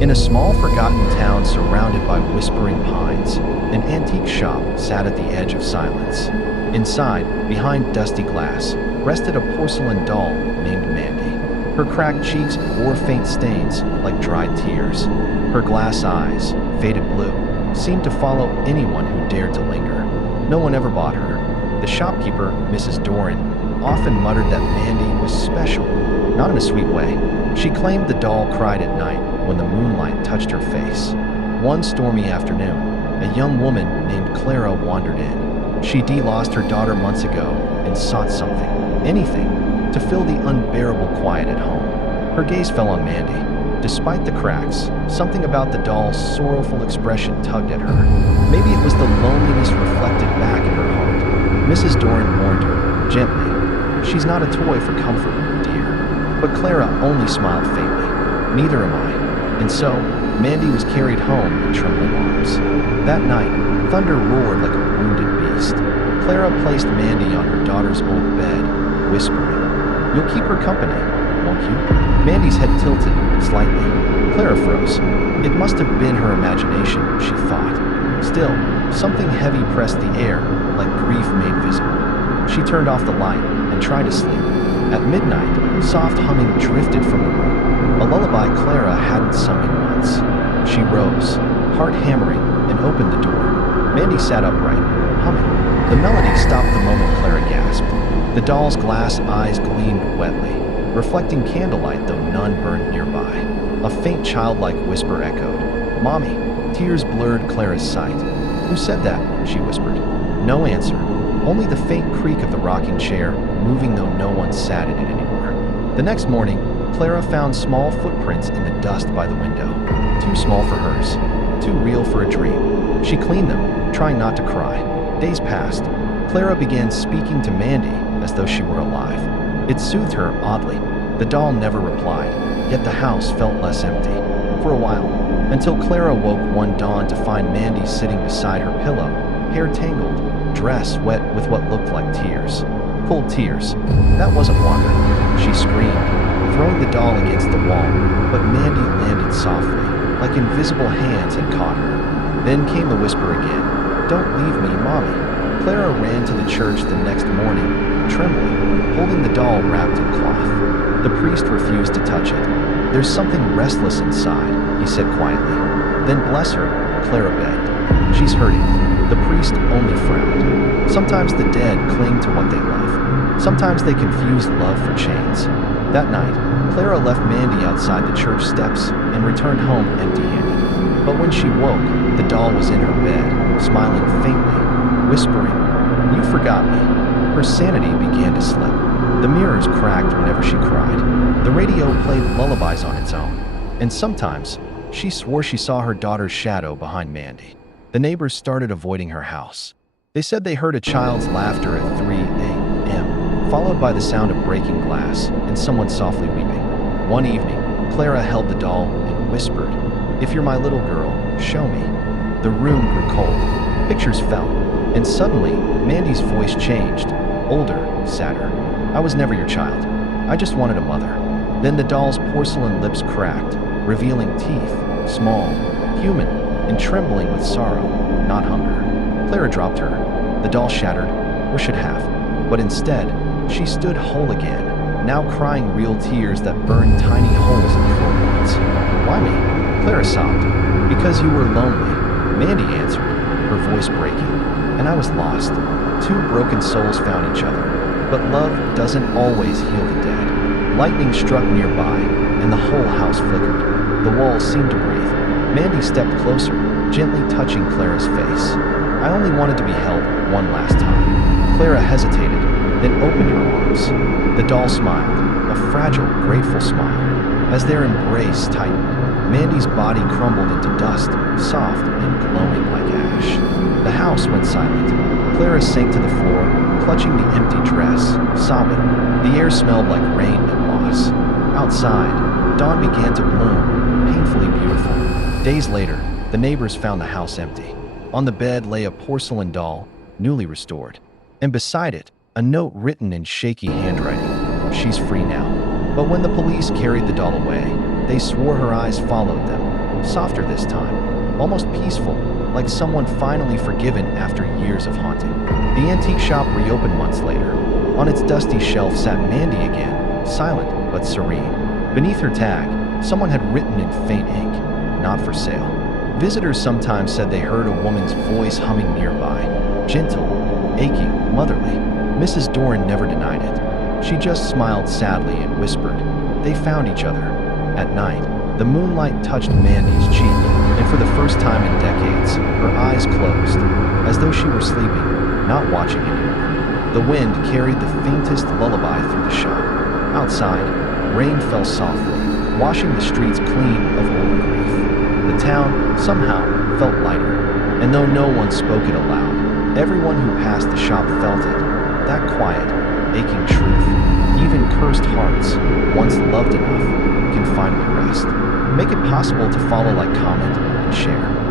In a small, forgotten town surrounded by whispering pines, an antique shop sat at the edge of silence. Inside, behind dusty glass, rested a porcelain doll named Mandy. Her cracked cheeks bore faint stains like dried tears. Her glass eyes, faded blue, seemed to follow anyone who dared to linger. No one ever bought her. The shopkeeper, Mrs. Doran, often muttered that Mandy was special, not in a sweet way. She claimed the doll cried at night when the moonlight touched her face. One stormy afternoon, a young woman named Clara wandered in. She'd lost her daughter months ago and sought something, anything, to fill the unbearable quiet at home. Her gaze fell on Mandy. Despite the cracks, something about the doll's sorrowful expression tugged at her. Maybe it was the loneliness reflected back in her heart. Mrs. Doran warned her, gently, "She's not a toy for comfort, dear." But Clara only smiled faintly. "Neither am I." And so, Mandy was carried home in trembling arms. That night, thunder roared like a wounded beast. Clara placed Mandy on her daughter's old bed, whispering, "You'll keep her company, won't you?" Mandy's head tilted slightly. Clara froze. It must have been her imagination, she thought. Still, something heavy pressed the air, like grief made visible. She turned off the light and tried to sleep. At midnight, soft humming drifted from the room, a lullaby Clara hadn't sung in months. She rose, heart hammering, and opened the door. Mandy sat upright, humming. The melody stopped the moment Clara gasped. The doll's glass eyes gleamed wetly, reflecting candlelight though none burned nearby. A faint childlike whisper echoed, "Mommy." Tears blurred Clara's sight. "Who said that?" she whispered. No answer, only the faint creak of the rocking chair, moving though no one sat in it anymore. The next morning, Clara found small footprints in the dust by the window. Too small for hers, too real for a dream. She cleaned them, trying not to cry. Days passed. Clara began speaking to Mandy as though she were alive. It soothed her oddly. The doll never replied, yet the house felt less empty. For a while, until Clara woke one dawn to find Mandy sitting beside her pillow, hair tangled, dress wet with what looked like tears. Cold tears. That wasn't water. She screamed, throwing the doll against the wall, but Mandy landed softly, like invisible hands had caught her. Then came the whisper again, "Don't leave me, Mommy." Clara ran to the church the next morning, trembling, holding the doll wrapped in cloth. The priest refused to touch it. "There's something restless inside," he said quietly. "Then bless her," Clara begged. "She's hurting." The priest only frowned. Sometimes the dead cling to what they love. Sometimes they confuse love for chains. That night, Clara left Mandy outside the church steps and returned home empty-handed. But when she woke, the doll was in her bed, smiling faintly, whispering, "You forgot me." Her sanity began to slip. The mirrors cracked whenever she cried. The radio played lullabies on its own. And sometimes, she swore she saw her daughter's shadow behind Mandy. The neighbors started avoiding her house. They said they heard a child's laughter at 3 a.m., followed by the sound of breaking glass and someone softly weeping. One evening, Clara held the doll and whispered, "If you're my little girl, show me." The room grew cold. Pictures fell. And suddenly, Mandy's voice changed. Older, sadder. "I was never your child. I just wanted a mother." Then the doll's porcelain lips cracked, revealing teeth, small, human, and trembling with sorrow, not hunger. Clara dropped her. The doll shattered, or should have. But instead, she stood whole again, now crying real tears that burned tiny holes in the floorboards. "Why me?" Clara sobbed. "Because you were lonely," Mandy answered, her voice breaking. "And I was lost." Two broken souls found each other. But love doesn't always heal the dead. Lightning struck nearby, and the whole house flickered. The walls seemed to breathe. Mandy stepped closer, gently touching Clara's face. "I only wanted to be held one last time." Clara hesitated, then opened her arms. The doll smiled, a fragile, grateful smile. As their embrace tightened, Mandy's body crumbled into dust, soft and glowing like ash. The house went silent. Clara sank to the floor, clutching the empty dress, sobbing. The air smelled like rain and moss. Outside, dawn began to bloom, painfully beautiful. Days later, the neighbors found the house empty. On the bed lay a porcelain doll, newly restored. And beside it, a note written in shaky handwriting. "She's free now." But when the police carried the doll away, they swore her eyes followed them, softer this time, almost peaceful, like someone finally forgiven after years of haunting. The antique shop reopened months later. On its dusty shelf sat Mandy again, silent but serene. Beneath her tag, someone had written in faint ink, "Not for sale." Visitors sometimes said they heard a woman's voice humming nearby, gentle, aching, motherly. Mrs. Doran never denied it. She just smiled sadly and whispered, "They found each other." At night, the moonlight touched Mandy's cheek, and for the first time in decades, her eyes closed, as though she were sleeping, not watching anymore. The wind carried the faintest lullaby through the shop. Outside, rain fell softly, washing the streets clean of old grief. The town, somehow, felt lighter, and though no one spoke it aloud, everyone who passed the shop felt it. That quiet, aching truth. Even cursed hearts, once loved enough, can finally rest. Make it possible to follow, like, comment, and share.